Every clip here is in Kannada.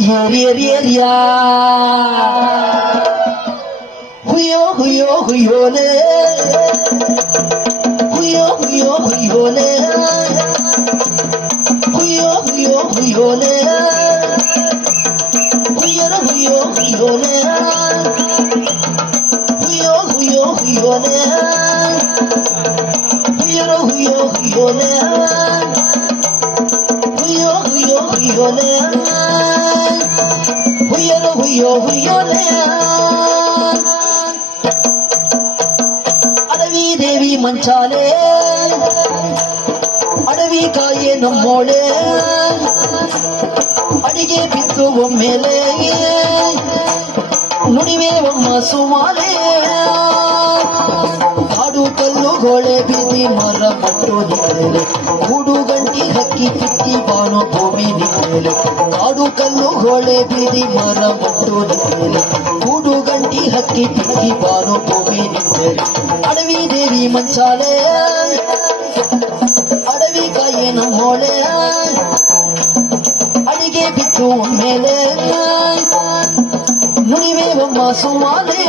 ಏರಿಯಾ ಹುಯ್ಯೋ ಹುಯ್ಯೋ ಹುಯ್ಯೋಲೆ ಹುಯ್ಯೋ ಹುಯ್ಯೋ ಹುಯ್ಯೋಲೆ ಹುಯ್ಯೋ ಹುಯ್ಯೋ ಹುಯ್ಯೋಲೆ ಹುಯ್ಯರ ಹುಯ್ಯೋ ಹುಯ್ಯೋಲೆ ಹುಯ್ಯೋ ಹುಯ್ಯೋ ಹುಯ್ಯೋಲೆ ಹುಯ್ಯರ ಹುಯ್ಯೋ ಹುಯ್ಯೋಲೆ ಹುಯ್ಯೋ ಹುಯ್ಯೋ ಹುಯ್ಯೋಲೆ ಹುಯ್ಯರ ಹುಯ್ಯೋ ಹುಯ್ಯೋಲೆ ಅಡವಿ ದೇವಿ ಮಂಚಾಲೆ ಅಡವಿ ಕಾಯೆ ನಮ್ಮೋಳೆ ಅಡಿಗೆ ಬಿದ್ದು ಒಮ್ಮೆಲೆ ನುಡಿವೆ ಒಮ್ಮ ಸುಮಾಲೆ ಕಾಡು ಕಲ್ಲು ಗೋಳೆ ಬೀದಿ ಮರ ಮಟ್ಟು ನಿಂತಲೆ ಗೂಡು ಗಂಟಿ ಹಕ್ಕಿ ಕಿಟ್ಟಿ ಬಾನು ಭೂಮಿ ನಿಂತಲೆ ಕಾಡು ಕಲ್ಲು ಗೋಳೆ ಬೀದಿ ಮರ ಮಟ್ಟು ನಿಂತಲೆ ಗೂಡು ಗಂಟಿ ಹಕ್ಕಿ ಕಿಟ್ಟಿ ಬಾನು ಭೂಮಿ ನಿಂತಲೆ ಅಡವಿ ದೇವಿ ಮಂಚಾಲೆ ಅಡವಿ ಕಾಯೆ ನಮ್ಮೋಳೆ ಅಡಿಗೆ ಬಿದ್ದು ಮೇಲೆ ನುಡಿವೆ ಒಮ್ಮ ಸುಮಾಲೆ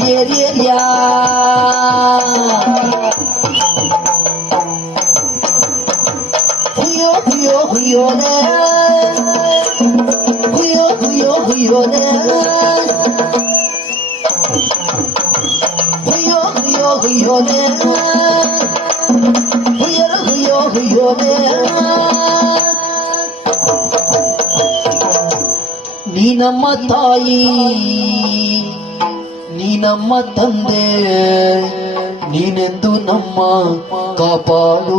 ಏರಿಯಾ ಹುಯ್ಯೋ ಹುಯ್ಯೋ ಹುಯ್ಯೋಲೆ ಹುಯ್ಯೋ ಹುಯ್ಯೋ ಹುಯ್ಯೋಲೆ ಹುಯ್ಯೋ ಹುಯ್ಯೋ ಹುಯ್ಯೋಲೆ ಹುಯ್ಯರ ಹುಯ್ಯೋ ಹುಯ್ಯೋಲೆ ನೀ ನಮ್ಮ ತಾಯಿ ನೀ ನಮ್ಮ ತಂದೆ ನೀನೆಂದು ನಮ್ಮ ಕಾಪಾಡು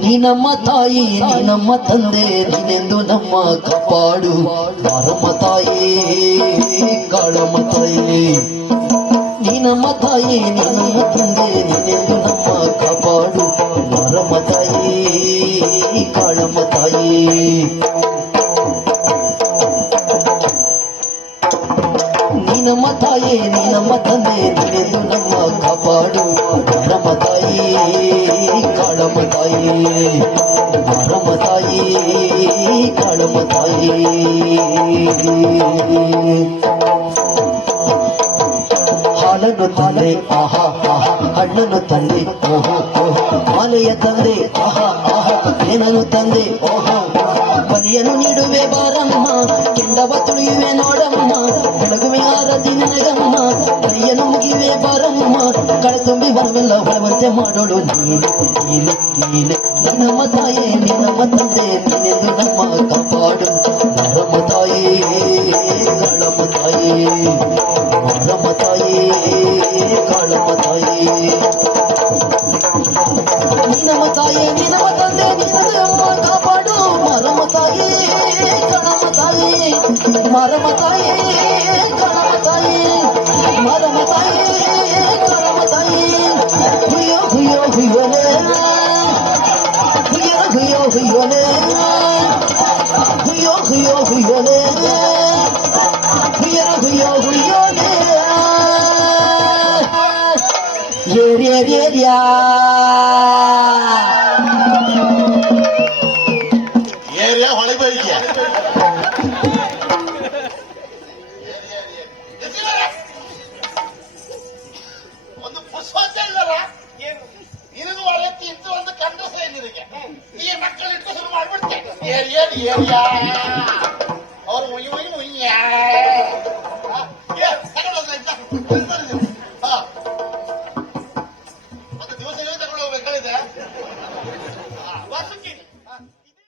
ನೀ ನಮ್ಮ ತಾಯಿ ನೀ ನಮ್ಮ ತಂದೆ ನೀನೆಂದು ನಮ್ಮ ಕಾಪಾಡು ಮಾರಮ್ಮ ತಾಯಿ ಕಾಳಮ್ಮ ತಾಯಿ ನೀ ನಮ್ಮ ತಾಯಿ ನೀ ನಮ್ಮ ತಂದೆ ನೀನೆಂದು ನಮ್ಮ ಕಾಪಾಡು ಮಾರಮ್ಮ ತಾಯಿ ಕಾಳಮ್ಮ ತಾಯಿ ನೀ ನಮ್ಮ ತಾಯಿ ನೀ ನಮ್ಮ ತಂದೆ ನೀನೆಂದು ನಮ್ಮ ಕಾಪಾಡು ಮಾರಮ್ಮ ತಾಯಿ ಕಾಳಮ್ಮ ತಾಯಿ ಮಾರಮ್ಮ ತಾಯಿ ಕಾಳಮ್ಮ ತಾಯಿ ಹಾಲನ್ನು ತಂದೆ ಆಹಾ ಆಹಾ ಹಣ್ಣನ್ನು ತಂದೆ ಓಹೋ ಓಹೋ ಮಾಲೆಯ ತಂದೆ ಆಹಾ ಆಹಾ ಏನನ್ನು ತಂದೆ ಓಹೋ ಬಲಿಯನ್ನು ನೀಡುವೆ ಬಾರಮ್ಮ ಕೆಂಡವ ತುಳಿಯುವೆ ನೋಡಮ್ಮ ಬೆಳಗುವೆ ಆರತಿ ನನಗಮ್ಮ ಕೈಯನ್ನು ಮುಗಿವೆ ಬಾರಮ್ಮ ಕಳೆ ತುಂಬಿ ಬರವೆಲ್ಲ ಹೊರವಂತೆ ಮಾಡೋಳು ನೀನೆ ನೀನೆ ನೀನೆ ನೀ ನಮ್ಮ ತಾಯಿ ನೀ ನಮ್ಮ ತಂದೆ ನೀನೆಂದು ನಮ್ಮ ಕಾಪಾಡು ಮಾರಮ್ಮ ತಾಯಿ ಕಾಳಮ್ಮ ತಾಯಿ ಮಾರಮ್ಮ ತಾಯಿ ಕಾಳಮ್ಮ ತಾಯಿ ನೀ ನಮ್ಮ ತಾಯಿ ನೀ ನಮ್ಮ ತಂದೆ ನೀನದು ಅಮ್ಮ ಕಾಪಾಡು ಮಾರಮ್ಮ ತಾಯಿ ಕಾಳಮ್ಮ ತಾಯಿ ಮಾರಮ್ಮ ತಾಯಿ ಕಾಳಮ್ಮ ತಾಯಿ ಮಾರಮ್ಮ ತಾಯಿ ಕಾಳಮ್ಮ ತಾಯಿ ಹುಯ್ಯೋ ಹುಯ್ಯೋ ಹುಯ್ಯೋಲೆ ಹುಯ್ಯೋ ಹುಯ್ಯೋ ಹುಯ್ಯೋಲೆ ಹುಯ್ಯೋ ಹುಯ್ಯೋ ಹುಯ್ಯೋಲೆ ಹುಯ್ಯೋ ಹುಯ್ಯೋ ಹುಯ್ಯೋಲೆ ಏರಿಯಾ ಹೊಳಗೆ ಇದೆಯಾ ಒಂದು ಪುಷ್ಪತೆ ಇಲ್ಲಲ್ಲ ನಿನಗೂ ಒಳತಿ ಇಂತ ಒಂದು ಕಂಡಸ ನಿನಗೆ ಈ ಮಕ್ಕಳು ಇಟ್ಟು ಶುರು ಮಾಡ್ಬಿಡ್ತೇನೆ ಏರಿಯಾ ಅವ್ರು ಉಯ್ಯ